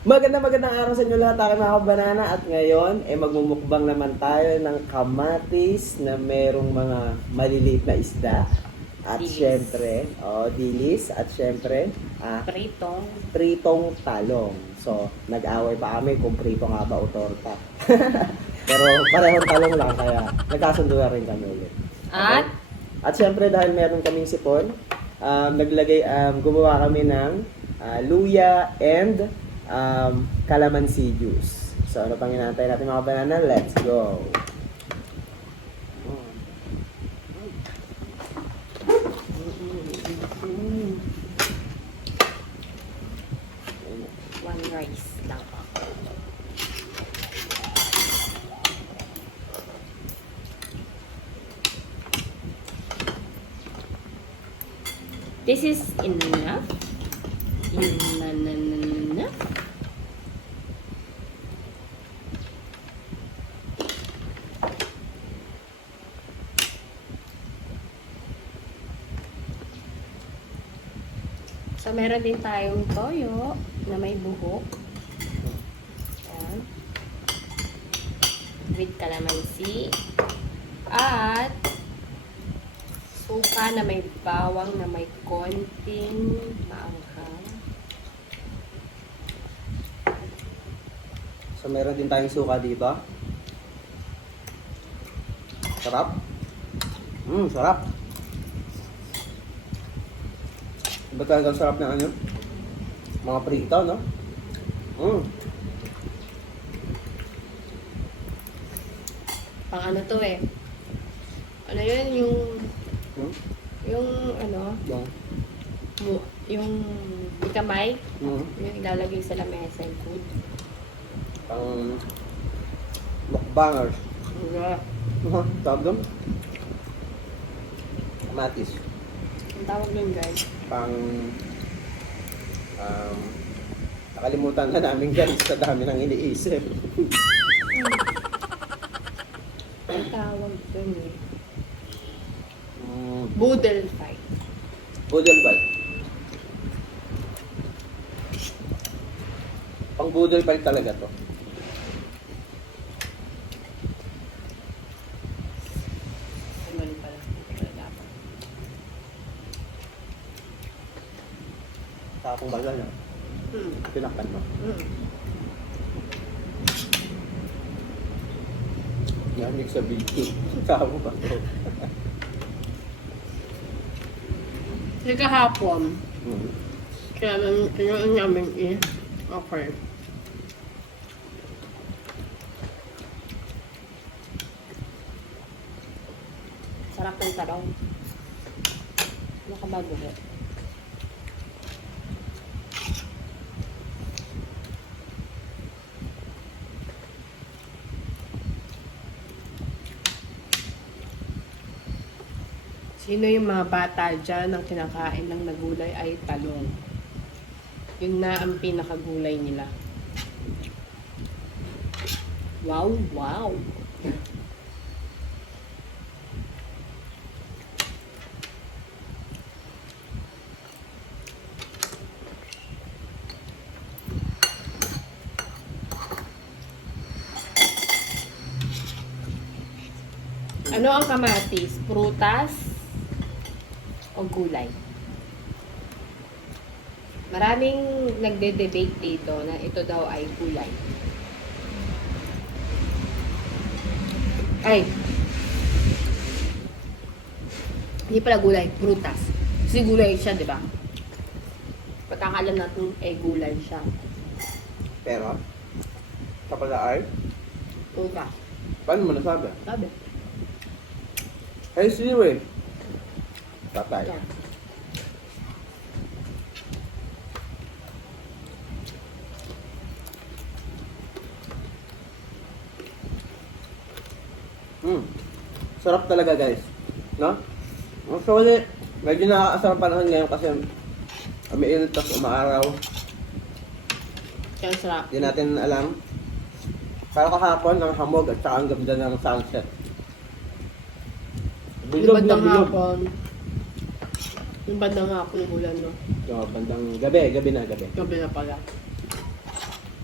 Magandang araw sa inyo lahat, aking mga banana. At ngayon, magmumukbang naman tayo ng kamatis na merong mga maliliit na isda. At Dilis. syempre, dilis. At syempre, Pritong. pritong talong. So, nag-away pa kami kung prito nga ba o torta. Pero parehong talong lang, kaya nagkasundo na rin kami ulit. At? At syempre, dahil meron kaming sipon, gumawa kami ng luya and calamansi juice. So, ano pang inaantay natin mga banana? Let's go! One rice lang ako. This is enough. Enough. So, meron din tayong toyo na may buhok. Ayan. With calamansi. At suka na may bawang na may konting maanghang. So, meron din tayong suka dito. Sarap. Sarap. Iba talagang sarap ng ano? Mga prito, no? Pang ano to eh. Ano yun? Yung ano? Yung. Yung ikamay. Mm. Yung ilalagay sa lamesa yung food. Pang mukbangers. Yeah. Tawag doon? Kamatis. Ang tawag nun guys. Pang nakalimutan na namin guys sa dami ng iniisip. Ang tawag dun eh. Mm. Boodle fight. Budol bite. Pang budol bite talaga to. Mali pala. Hindi pala dapat. Tapong bagal na. Tinakpan mo. Yanig sa video. Sabo ba to? Kasi kahapon, Mm. kaya namin eh. Okay. Sarap ng talong. Nakabago mo. Sino yung mga bata dyan ang kinakain ng nagulay ay talong. Yun na ang pinakagulay nila. Wow, wow. Ano ang kamatis? Prutas o gulay? Maraming nagde-debate dito na ito daw ay gulay. Ay! Hindi pala gulay, prutas. Kasi gulay siya, di ba? Pagkakalam natin, gulay siya. Pero, sa pala ay, Prutas. paano mo nasabi? Sabi. Ay, zero eh. Tatay. Yan. Sarap talaga guys. No? Actually, medyo nakakasarap panahon ngayon kasi umiinit tapos umaaraw. Kaya sarap. Hindi natin alam. Para kahapon ang hamog at saka ang ganda ng sunset. Bilog na Yung bandang bilog. hapon. Yung bandang hapon yung ulan, no? So, bandang gabi na gabi. Gabi na pala.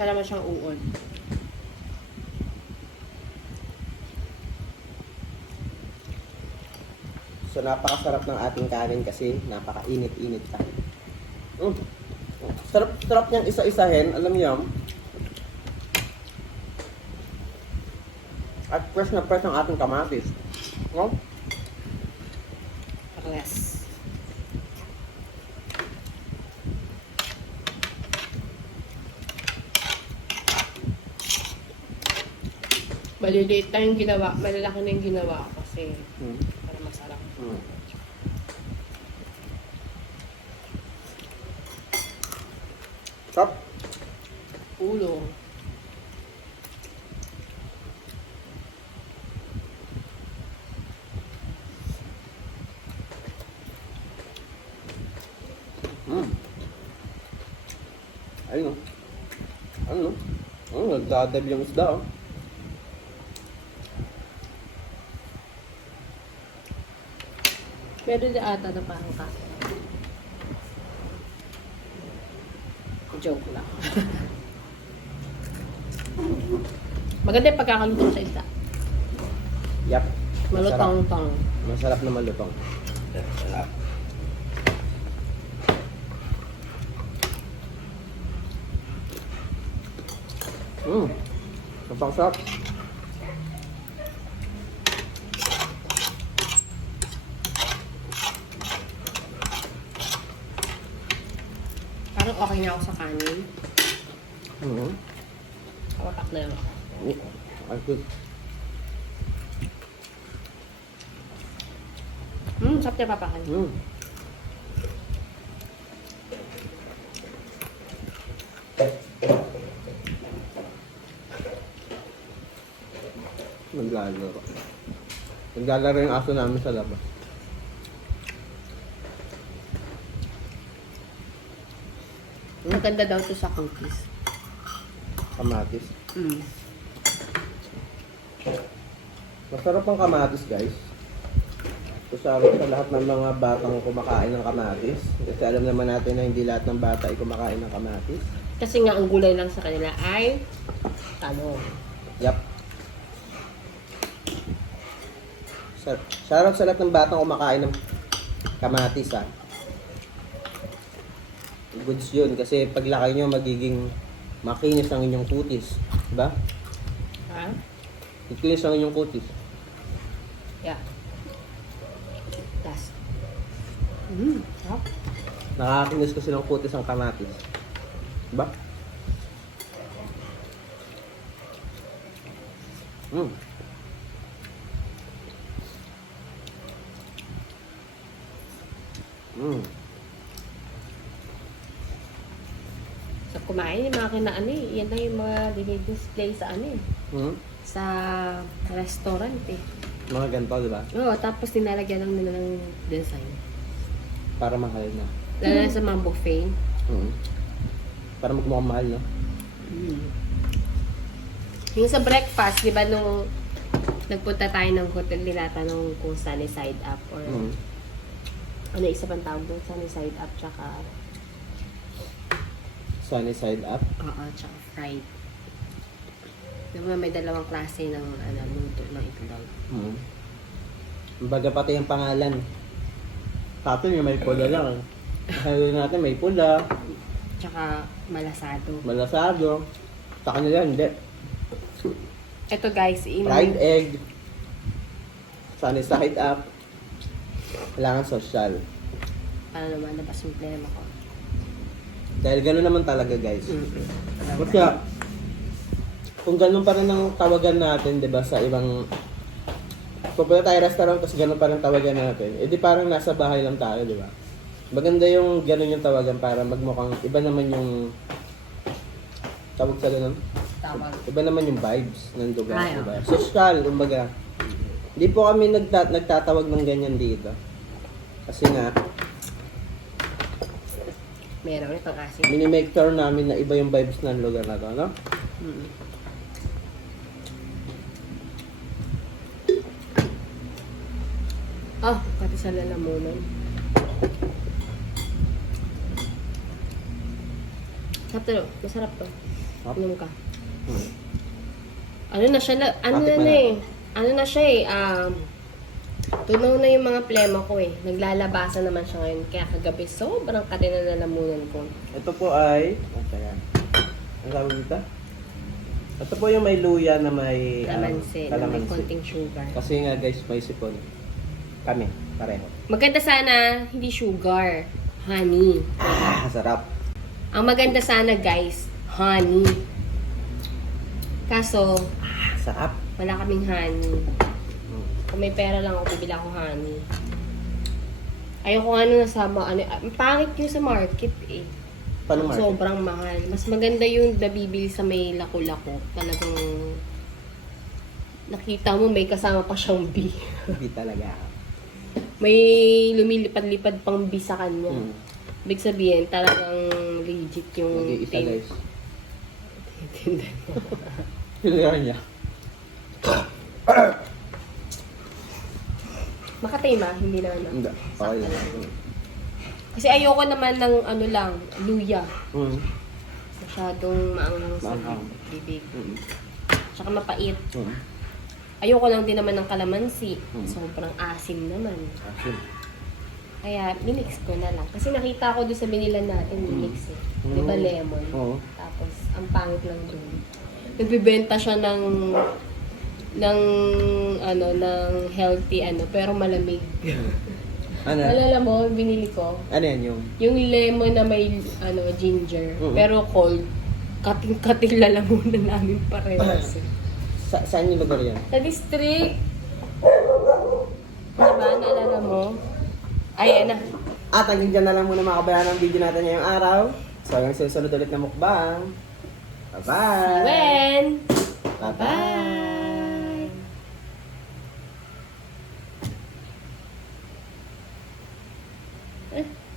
Para naman siyang uod. So napakasarap ng ating kanin kasi napakainit-init pa. Sarap niyang isa-isahin, alam niyo. At fresh na fresh ang ating kamatis. No? Yes. Maliliit na yung ginawa. Malalaki na yung ginawa ko kasi para masarap. Sarap. Ulo. Ayun. Ano? Nagdadab yung isda, oh. Meron na ata na parang kaso. Joke lang. Maganda yung pagkakalutong sa isda. Yep. Malutong-tong. Masarap na malutong. Sarap. Napakasarap. Parang okay na ako sa kanin. Kawapak na lang ako. Good. Sarap niya papakan. Naglalaro. Naglalaro yung aso namin sa labas. Maganda daw to sa cookies. Kamatis. Mm. Masarap ang kamatis, guys. Masarap sa lahat ng mga batang kumakain ng kamatis. Kasi alam naman natin na hindi lahat ng bata ay kumakain ng kamatis. Kasi nga ang gulay lang sa kanila ay talong. Yep. Sarap sa lahat ng batang kumakain ng kamatis, ha. Goods yun. Kasi paglaki nyo, magiging makinis ang inyong kutis. Diba? Ha? Ikinis ang inyong kutis. Yeah. Das. Sarap. Nakakinis kasi ng kutis ang kamatis. Diba? So, kumain yung mga kinaano eh. Yan na yung mga dinidisplay sa ano eh. Sa restaurant eh. Mga ganito, diba? Oo, tapos nilalagyan lang nila ng design. Para mahal na. Lalo na sa mga buffet. Para magmukhang mahal, no? Yung sa breakfast, di ba nung nagpunta tayo ng hotel, tinatanong kung sunny side up or ano isa pang tawag doon? Sunny side up tsaka Sunny side up. oo, tsaka fried. Diba may dalawang klase ng luto ng itlog. Kumbaga pati yung pangalan. Sa atin yung may pula lang. Sabi natin may pula, Tsaka malasado. malasado. Sa kanila hindi. Ito guys, Fried egg. Sunny side up. Kailangan social. Paano naman nabas yung problema ko? Dahil gano'n naman talaga, guys. Kasi kung gano'n pa rin ang tawagan natin, di ba, sa ibang pupunta tayo restaurant tapos gano'n pa rin tawagan natin, edi parang nasa bahay lang tayo, di ba? Maganda yung gano'n yung tawagan para magmukhang iba naman yung tawag sa gano'n. Tawag. Iba naman yung vibes ng lugar, Ay, di ba? Social, kumbaga. Hindi po kami nagtatawag ng ganyan dito. Kasi nga, Meron ulit ang asin. mini-make sure namin na iba yung vibes ng lugar na to, no? Oh, pati sa lalamunan. Sarap to. Masarap to. Sarap. Inom ka. Hmm. Ano na siya, ano Matik na na eh. Ano na siya eh, tunaw na yung mga plema ko eh. Naglalabasan naman siya ngayon. Kaya kagabi, sobrang kati na nalamunan ko. Ito po ay... Teka. Ang tawag dito? Ito po yung may luya na may... Kalamansi, na may konting sugar. Kasi nga guys, may sipon. Kami, pareho. Maganda sana, hindi sugar. Honey. Sarap. Ang maganda sana guys, honey. Kaso, Sarap. wala kaming honey. Kung may pera lang ako, bibila ako honey. Ayoko ano nasama, pangit yung sa market eh. Paano market? Sobrang mahal. Mas maganda yung nabibili sa may lako-lako. Talagang nakita mo may kasama pa siyang bee. Hindi talaga. May lumilipad-lipad pang bee sa kanya. Hmm. Ibig sabihin, talagang legit yung Nag-iisa thing. guys. Kailangan niya. Makatay ma, hindi naman. Hindi. Okay Sakto lang. lang. Kasi ayoko naman ng ano lang, luya. Mm. Masyadong maanghang sa Maanghang. bibig. Mm. Tsaka mapait. Mm. Ayoko lang din naman ng kalamansi. Mm. Sobrang asim naman. Asin. Kaya, minix ko na lang. Kasi nakita ko doon sa binilan natin, minix eh. Mm. Di ba lemon? Oo. Tapos, ang pangit lang doon. Nagbibenta siya ng healthy pero malamig. Ano? Alala mo, binili ko. Ano yan yung? Yung lemon na may ginger, Mm. pero cold. Kating-kating lalamunan namin parehas. Saan yung lugar yan? Sa district. Diba? Naalala mo? Ay, na. At hanggang dyan na lang muna mga kabayan ng video natin ngayong araw. So hanggang susunod ulit na mukbang. Bye-bye! When? Bye-bye! Bye!